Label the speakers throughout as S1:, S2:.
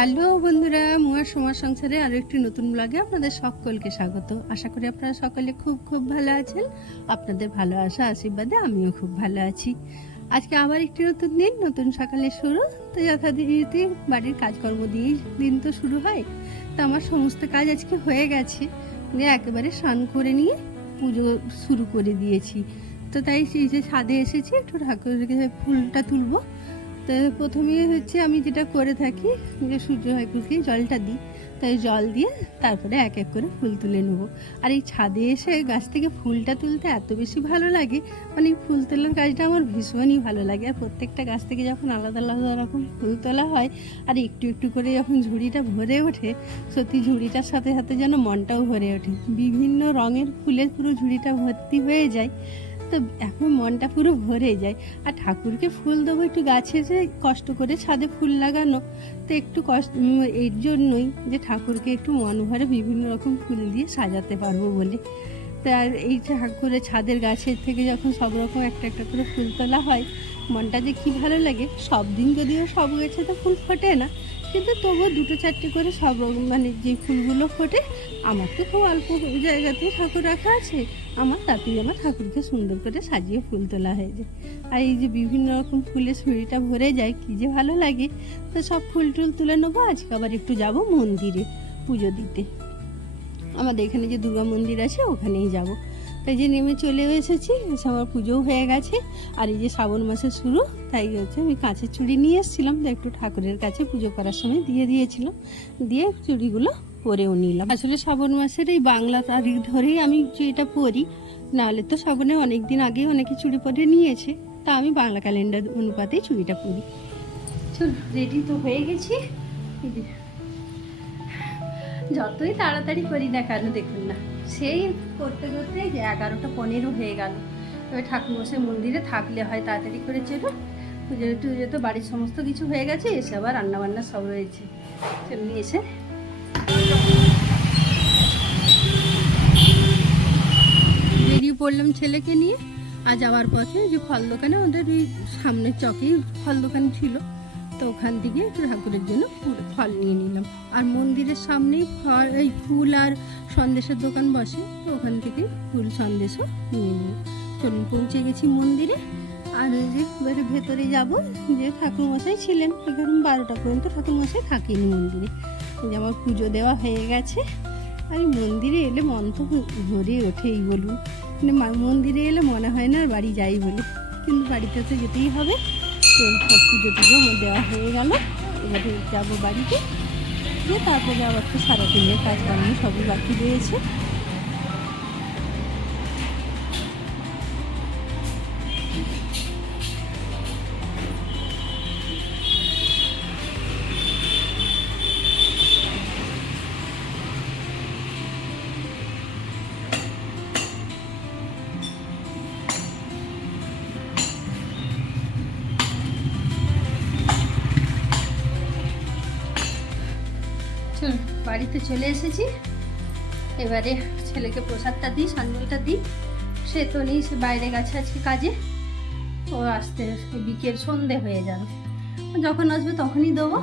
S1: Hello বন্ধুরা মুয়ার সমাজ সংসারে আরও একটি নতুন ব্লগে আপনাদের সকলকে স্বাগত। আশা করি আপনারা সকলে খুব খুব ভালো আছেন। আপনাদের ভালোবাসা আশীর্বাদে আমিও খুব ভালো আছি। আজকে আবার একটি নতুন দিন, নতুন সকালে শুরু। তো যথারীতি বাড়ির কাজকর্ম দিয়েই দিন তো শুরু হয়। তো আমার সমস্ত কাজ আজকে হয়ে গেছে। দিয়ে একেবারে স্নান করে নিয়ে পুজো শুরু করে দিয়েছি। তো তাই সেই যে ছাদে এসেছি, একটু ঠাকুরকে ফুলটা তুলবো। তো প্রথমে হচ্ছে আমি যেটা করে থাকি, যে সূর্য হয় ঠাকুরকে জলটা দিই। তাই জল দিয়ে তারপরে এক এক করে ফুল তুলে নেব। আর এই ছাদে এসে গাছ থেকে ফুলটা তুলতে এত বেশি ভালো লাগে মানে ফুল তোলার কাজটা আমার ভীষণই ভালো লাগে। আর প্রত্যেকটা গাছ থেকে যখন আলাদা আলাদা রকম ফুল তোলা হয়, আর একটু একটু করে যখন ঝুড়িটা ভরে ওঠে, সত্যি ঝুড়িটার সাথে সাথে যেন মনটাও ভরে ওঠে। বিভিন্ন রঙের ফুলের পুরো ঝুড়িটা ভর্তি হয়ে যায়। তো এখন মনটা পুরো ভরে যায়। আর ঠাকুরকে ফুল দেবো একটু গাছে যে কষ্ট করে ছাদে ফুল লাগানো, তো একটু কষ্ট এর জন্যই যে ঠাকুরকে একটু মন ভরে বিভিন্ন রকম ফুল দিয়ে সাজাতে পারব বলে। তো এই ঠাকুরের ছাদের গাছের থেকে যখন সব রকম একটা একটা করে ফুল তোলা হয়, মনটা যে কী ভালো লাগে। সব দিন যদিও সব গাছে তো ফুল ফোটে না কিন্তু তবুও দুটো চারটে করে সব মানে যে ফুলগুলো ফোটে, আমার তো খুব অল্প জায়গাতে ঠাকুর রাখা আছে। আমার তাতেই আমার ঠাকুরকে সুন্দর করে সাজিয়ে ফুল তোলা হয়ে যায়। আর এই যে বিভিন্ন রকম ফুলের সিঁড়িটা ভরে যায়, কী যে ভালো লাগে। তো সব ফুল টুল তুলে নেব, আজকে আবার একটু যাব মন্দিরে পুজো দিতে। আমাদের এখানে যে দুর্গা মন্দির আছে, ওখানেই যাব। তাই যে নেমে চলে এসেছি, এসে আমার পুজোও হয়ে গেছে। আর এই যে শ্রাবণ মাসের শুরু, তাই হচ্ছে আমি কাঁচের চুড়ি নিয়ে এসেছিলাম। তো একটু ঠাকুরের কাছে পুজো করার সময় দিয়ে দিয়েছিলাম। দিয়ে চুড়িগুলো পরেও নিলাম। আসলে শ্রাবণ মাসের এই বাংলা তারিখ ধরেই আমি এটা পরি, নাহলে তো শ্রাবণে অনেক দিন আগেই অনেকে চুড়ি পরে নিয়েছে। তা আমি বাংলা ক্যালেন্ডার অনুপাতেই চুড়িটা পরি। চল রেডি তো হয়ে গেছি। যতই তাড়াতাড়ি করি না কেন, দেখুন না। সেই করতে করতে যে এগারোটা পনেরো হয়ে গেল। এবার ঠাকুরমশাই মন্দিরে থাকলে হয় তাড়াতাড়ি করে চলো। পুজো টুজো তো বাড়ির সমস্ত কিছু হয়ে গেছে, এসে আবার রান্নাবান্না সব রয়েছে। চলুন এসে বেরিয়ে পড়লাম ছেলেকে নিয়ে। আর যাওয়ার পথে যে ফল দোকানে, ওদের ওই সামনের চকেই ফল দোকান ছিল। তো ওখান থেকে ঠাকুরের জন্য ফুল- নিয়ে নিলাম। আর মন্দিরের সামনেই ফল, এই ফুল আর সন্দেশের দোকান বসে, তো ওখান থেকে ফুল সন্দেশও নিয়ে নিলাম। চলুন, পৌঁছে গেছি মন্দিরে। আর ওই যে এবারে ভেতরে যাব, যে ঠাকুরমশাই ছিলেন এখানে বারোটা পর্যন্ত ঠাকুরমশাই থাকেনি মন্দিরে। যে আমার পুজো দেওয়া হয়ে গেছে, আর মন্দিরে এলে মন তো ভরে ওঠেই বলুন। মানে মন্দিরে এলে মনে হয় না আর বাড়ি যাই বলে, কিন্তু বাড়িতে তো যেতেই হবে। তো সব পুজো টুজো দেওয়া হয়ে গেল। এবারে যাব বাড়িতে। দিয়ে তারপরে আবার তো সারাদিনের কাজ কাম সবই বাকি রয়েছে। বাড়িতে চলে এসেছি। এবারে ছেলেকে প্রসাদটা দিই সান্ডলটা দিই। সে তো নেই, সে বাইরে গেছে আজকে কাজে। ও আসতে বিকেল সন্ধে হয়ে যাবে। যখন আসবে তখনই দেবো।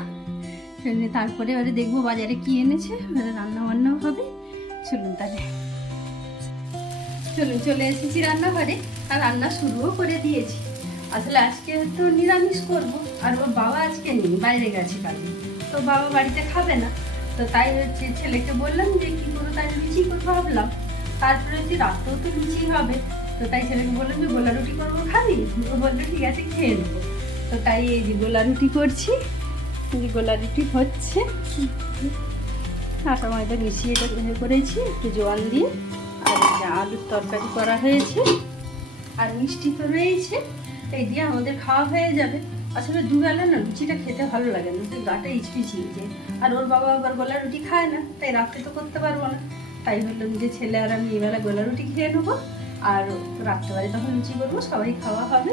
S1: তারপরে এবারে দেখব বাজারে কি এনেছে, এবারে রান্না বান্নাও হবে। চলুন তাহলে। চলুন, চলে এসেছি রান্নাঘরে। আর রান্না শুরুও করে দিয়েছি। আসলে আজকে তো নিরামিষ করব। আর ওর বাবা আজকে নেই, বাইরে গেছে কাজে। তো বাবা বাড়িতে খাবে না। তো তাই হচ্ছে ছেলেকে বললাম যে কি করব তাই লুচি করব ভাবলাম। তারপরে হচ্ছে রাতেও তো লুচি হবে। তো তাই ছেলেকে বললাম যে গোলা রুটি করব খাবি? ও বলল, ঠিক আছে, খেয়ে নেব। তো তাই এই যে গোলা রুটি করছি। গোলা রুটি হচ্ছে। আটা, ময়দা মিশিয়ে করেছি, একটু জোয়ান দিয়ে। আর আলুর তরকারি করা হয়েছে। আর মিষ্টি তো রয়েছে। এই দিয়ে আমাদের খাওয়া হয়ে যাবে। আসলে দুবেলা না লুচিটা খেতে ভালো লাগে না তো গাটা ইচপিচিয়ে যায়। আর ওর বাবা আবার গোলা রুটি খায় না, তাই রাত্রে তো করতে পারব না। তাই বললাম যে ছেলে আর আমি এবেলা গোলা রুটি খেয়ে নেব। আর রাত্রেবেলায় তখন লুচি করব, সবাই খাওয়া হবে।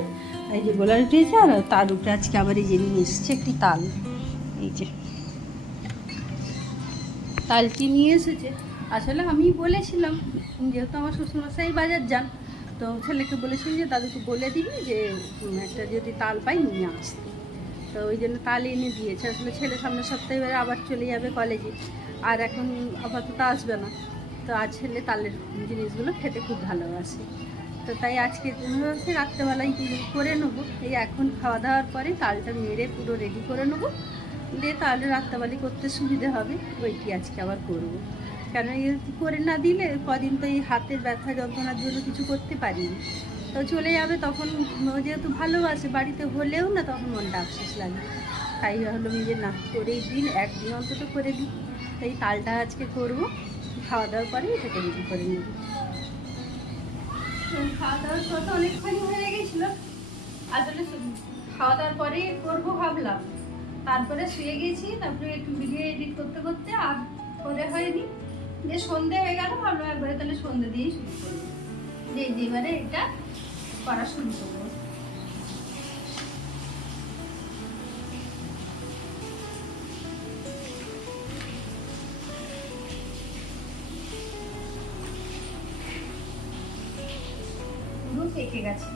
S1: এই যে গোলা রুটি আছে আর তার উপরে আজকে আবার এই যে নিয়ে এসছে একটি তাল। এই যে তালটি নিয়ে এসেছে। আসলে আমি বলেছিলাম, যেহেতু আমার শ্বশুরমশাই বাজার যান তো ছেলেকে বলেছিলাম যে, দাদুকে বলে দিবি যে একটা যদি তাল পাই নিয়ে আসতে। তো ওই জন্য তাল এনে দিয়েছে। আসলে ছেলে সামনের সপ্তাহে এবারে আবার চলে যাবে কলেজে। আর এখন আপাতত আসবে না। তো আজ ছেলে তালের জিনিসগুলো খেতে খুব ভালোবাসে। তো তাই আজকে ভাবছি রাত্রেবেলায় করে নেব। এই এখন খাওয়া দাওয়ার পরে তালটা মেরে পুরো রেডি করে নেব। দিয়ে তাহলে রাত্রাবালি করতে সুবিধে হবে। ওইটি আজকে আবার করব। কেন করে না দিলে কদিন তো এই হাতের ব্যথা যন্ত্রণার জন্য কিছু করতে পারিনি। তো চলে যাবে তখন যেহেতু ভালোবাসে, বাড়িতে হলেও না তখন মনটা আফসোস লাগে। তাই হলো যে না, করেই দিন, একদিন অন্তত করে দিই। তাই তালটা আজকে করব খাওয়া দাওয়ার পরে এটাকে রেডি করে নেব। খাওয়া দাওয়ার কথা অনেকক্ষণ হয়ে গেছিল। আসলে খাওয়া দাওয়ার পরেই করব ভাবলাম। তারপরে শুয়ে গেছি, তারপরে একটু ভিডিও এডিট করতে করতে আর করে হয়নি। যে সন্ধে হয়ে গেল ভাবলাম একবারে তাহলে সন্ধে দিয়েই শুরু করব যে এবারে এটা করা শুরু করব। পেকে গেছে।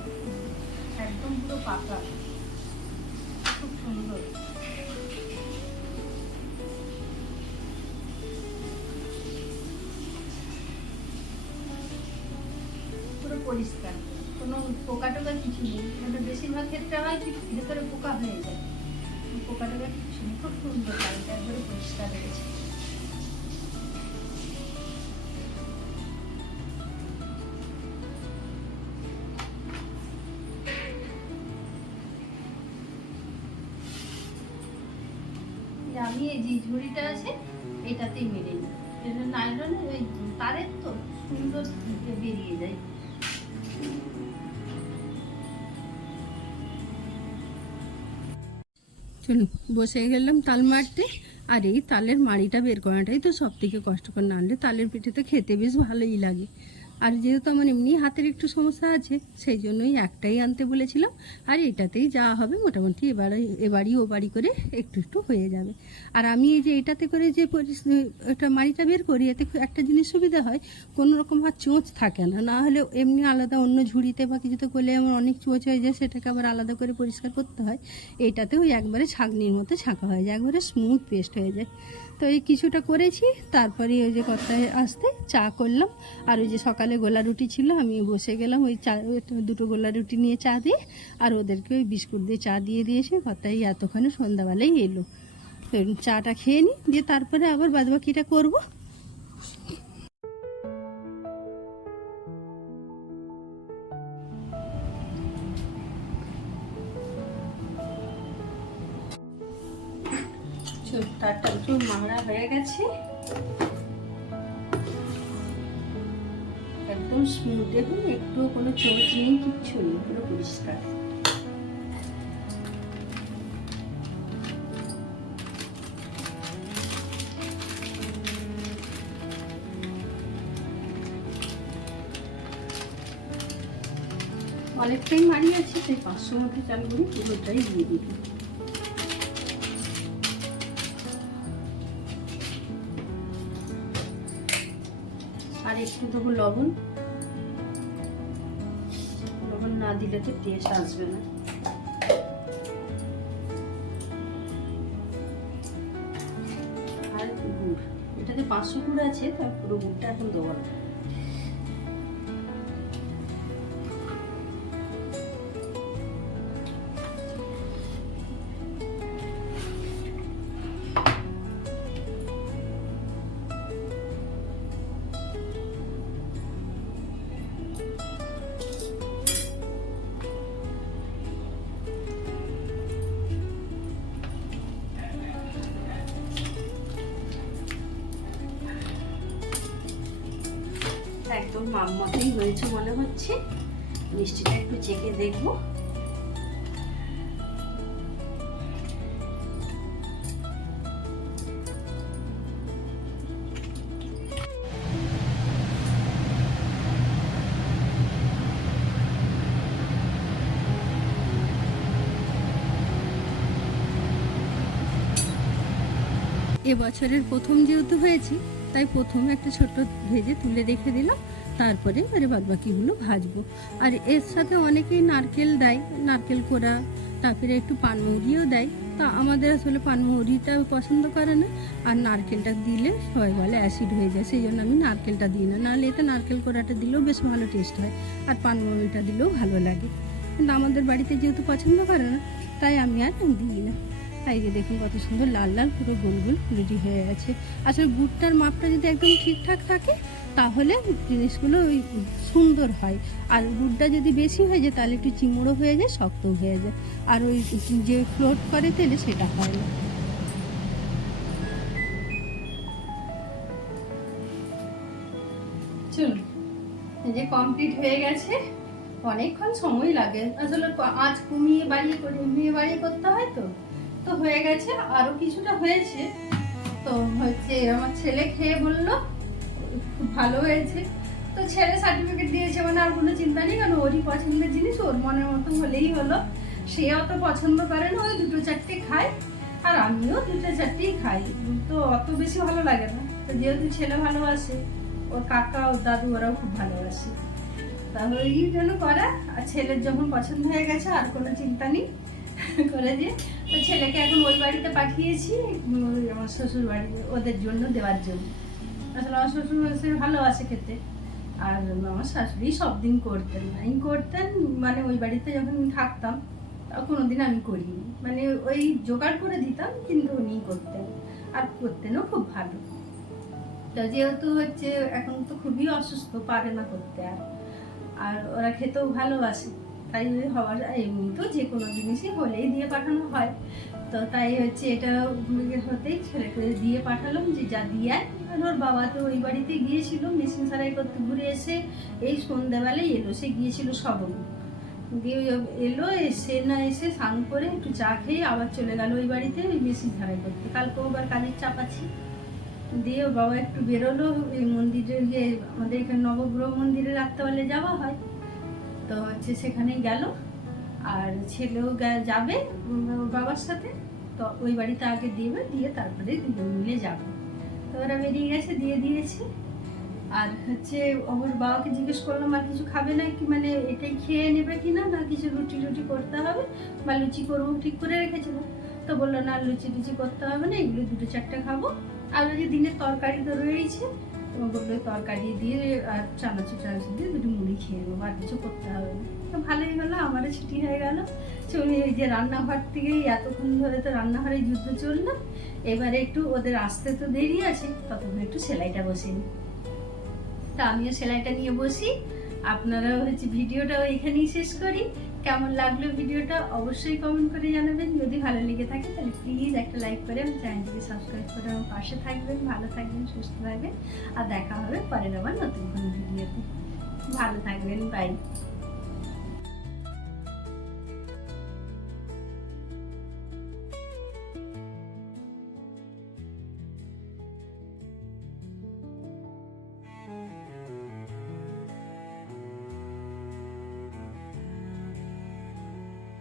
S1: পরিষ্কার কোনো? পোকা টোকা কিছু নেই। এটা বেশিরভাগ ক্ষেত্রে হয় কি, ভেতরে পোকা হয়ে যায়। পোকা টোকা কিছু নেই। খুব সুন্দর বাড়িটা, একবারে পরিষ্কার হয়েছে। আমি এই যে ঝুড়িটা আছে, এটাতেই মেরে নিই। নাইলনের ওই তারের তো সুন্দর বেরিয়ে যায়। বসে গেলাম তাল মারতে। আর এই তালের মাড়িটা বের করাটাই তো সব থেকে কষ্টকর, না হলে তালের পিঠে তো খেতে বেশ ভালোই লাগে। আর যেহেতু আমার এমনি হাতের একটু সমস্যা আছে, সেই জন্যই একটাই আনতে বলেছিলাম। আর এটাতেই যাওয়া হবে, মোটামুটি এবারে এবারই ও বাড়ি করে একটু একটু হয়ে যাবে। আর আমি এই যে এটাতে করে যে এটা মাড়িটা বের করি, এতে একটা জিনিস সুবিধা হয়, কোনো রকম আর চোঁচ থাকে না। না হলে এমনি আলাদা অন্য ঝুড়িতে বা কিছুতে করলে আমার অনেক চোঁচ হয়ে যায়, সেটাকে আবার আলাদা করে পরিষ্কার করতে হয়। এইটাতে ওই একবারে ছাঁকনির মতো ছাঁকা হয়ে যায়, একবারে স্মুথ পেস্ট হয়ে যায়। তো এই কিছুটা করেছি, তারপরে ওই যে কথায় আসতে চা করলাম। আর ওই যে সকালে গোলা রুটি ছিল, আমি বসে গেলাম ওই চা দুটো গোলা রুটি নিয়ে চা দিয়ে। আর ওদেরকে ওই বিস্কুট দিয়ে চা দিয়ে দিয়েছে কথাই এতক্ষণে সন্ধ্যাবেলায় এলো। চাটা খেয়ে নিই, দিয়ে তারপরে আবার বাদবাকিটা করব। একটু মাংড়া হয়ে গেছে। একদম স্মুথ দেখুন একটু কোনো চোখ নেই, কিচ্ছু নেই, পুরো পরিষ্কার। অনেকটাই মারি আছে সেই পাঁচশো মতো চালগুলো পুরোটাই দিয়ে দিবি আর একটু দেবো লবণ। দিলে তো টেস্ট আসবে না আর গুড় এটাতে পাঁচশো গুড় আছে তার পুরো গুড়টা একদম মাম মতোই হয়েছে মনে হচ্ছে। মিষ্টিটা একটু চেখে দেখব। এবছরের প্রথম যেহেতু হয়েছি, তাই প্রথমে একটা ছোট্ট ভেজে তুলে রেখে দিলাম। তারপরে এবারে বাদবাকিগুলো ভাজবো। আর এর সাথে অনেকেই নারকেল দেয়, নারকেল কোড়া, তারপরে একটু পানমৌরিও দেয়। তা আমাদের আসলে পানমৌরিটা পছন্দ করে না, আর নারকেলটা দিলে সবাই বলে অ্যাসিড হয়ে যায়, সেই জন্য আমি নারকেলটা দিই না। নাহলে এতে নারকেল কোড়াটা দিলেও বেশ ভালো টেস্ট হয়, আর পানমৌরিটা দিলেও ভালো লাগে। কিন্তু আমাদের বাড়িতে যেহেতু পছন্দ করে না, তাই আমি আর দিই না। তাই যে দেখুন কত সুন্দর লাল লাল পুরো গোল গোল রেডি হয়ে গেছে। আসলে গুড়টার মাপটা যদি একদম ঠিকঠাক থাকে, তাহলে জিনিসগুলো ওই সুন্দর হয়। আর গুড়টা যদি বেশি হয়ে যায়, তাহলে একটু চিমড়ো হয়ে যায় শক্ত হয়ে যায়। আর ওই যে ফ্লোট করে তেলে সেটা হয় না। এই যে কমপ্লিট হয়ে গেছে। অনেকক্ষণ সময় লাগে। আসলে আজ কমিয়ে বাড়িয়ে কমিয়ে বাড়িয়ে করতে হয় তো? তো হয়ে গেছে আরও কিছুটা হয়েছে। তো হচ্ছে আমার ছেলে খেয়ে বলল, খুব ভালো হয়েছে। তো ছেলে সার্টিফিকেট দিয়েছে মানে আর কোনো চিন্তা নেই, কারণ ওরই পছন্দের জিনিস, ওর মনের মতো হলেই হলো। সে অত পছন্দ করে না, ওই দুটো চারটে খায়, আর আমিও দুটো চারটেই খাই। তো অত বেশি ভালো লাগে না। তো যেহেতু ছেলে ভালোবাসে, ওর কাকা, ওর দাদু ওরাও খুব ভালোবাসে। তাহলে এই জন্য করা, আর ছেলের যখন পছন্দ হয়ে গেছে, আর কোনো চিন্তা নেই। করে দিয়ে তো ছেলেকে এখন ওই বাড়িতে পাঠিয়েছি আমার শ্বশুর বাড়িতে ওদের জন্য দেওয়ার জন্য। আসলে আমার শ্বশুর মশাই ভালোবাসে খেতে। আর আমার শাশুড়ি সব দিন করতেন। আমি করতেন মানে ওই বাড়িতে যখন থাকতাম তা কোনোদিন আমি করিনি। মানে ওই জোগাড় করে দিতাম, কিন্তু উনি করতেন। আর করতেনও খুব ভালো। তো যেহেতু হচ্ছে, এখন তো খুবই অসুস্থ, পারে না করতে আর। আর ওরা খেতেও ভালোবাসে। তাই হওয়ার এমনি তো যে কোনো জিনিসই হলেই দিয়ে পাঠানো হয়। তো তাই হচ্ছে এটা ইয়ে হতেই ছেলেকে দিয়ে পাঠালাম যে যা দিয়ে। আর ওর বাবা তো ওই বাড়িতে গিয়েছিল, মেশিন সারাই করতে ঘুরে এসে এই সন্ধ্যাবেলায় এলো, সে গিয়েছিল সবং দিয়ে এলো, এসে না এসে স্নান করে একটু চা খেয়ে আবার চলে গেল ওই বাড়িতে ওই মেশিন সারাই করতে। কালকেও আবার কাজের চাপ আছে। দিয়ে বাবা একটু বেরোলো, এই মন্দিরে যে আমাদের এখানে নবগ্রহ মন্দিরে রাত্রেবেলা যাওয়া হয়। তো হচ্ছে সেখানে গেল। আর ছেলেও যাবে বাবার সাথে। তো ওই বাড়িতে আগে দিবে, দিয়ে তারপরে দুজন মিলে যাবে। তো ওরা বেরিয়ে গেছে, দিয়ে দিয়েছে। আর হচ্ছে ওর বাবাকে জিজ্ঞেস করলাম, আর কিছু খাবে না কি মানে এটাই খেয়ে নেবে কি না? না কিছু রুটি রুটি করতে হবে? বা লুচি করব ঠিক করে রেখেছিল তো বলল, না, লুচি টুচি করতে হবে না, এগুলো দুটো চারটে খাব। আর ওই যে দিনের তরকারি তো রয়েছে বলল তরকারি দিয়ে আর চানাচুর চানাচুর দিয়ে দুটো মুড়ি খেয়ে নেব, আর কিছু করতে হবে না। ভালোই হলো, আমারও ছুটি হয়ে গেল। চলে এই যে রান্নাঘর থেকেই এতক্ষণ ধরে তো রান্নাঘরে যুদ্ধ চলল, এবারে একটু ওদের আসতে তো দেরি আছে, ততক্ষণ একটু সেলাইটা বসে নিই। তা আমিও সেলাইটা নিয়ে বসি, আপনারাও হচ্ছে ভিডিওটাও এখানেই শেষ করি। কেমন লাগল ভিডিওটা অবশ্যই কমেন্ট করে জানাবেন। যদি ভালো লেগে থাকে, তাহলে প্লিজ একটা লাইক করে আমার চ্যানেলটিকে সাবস্ক্রাইব করে আমার পাশে থাকবেন, ভালো থাকবেন, সুস্থ থাকবেন। আর দেখা হবে পরের আবার নতুন কোনো ভিডিওতে। ভালো থাকবেন বাই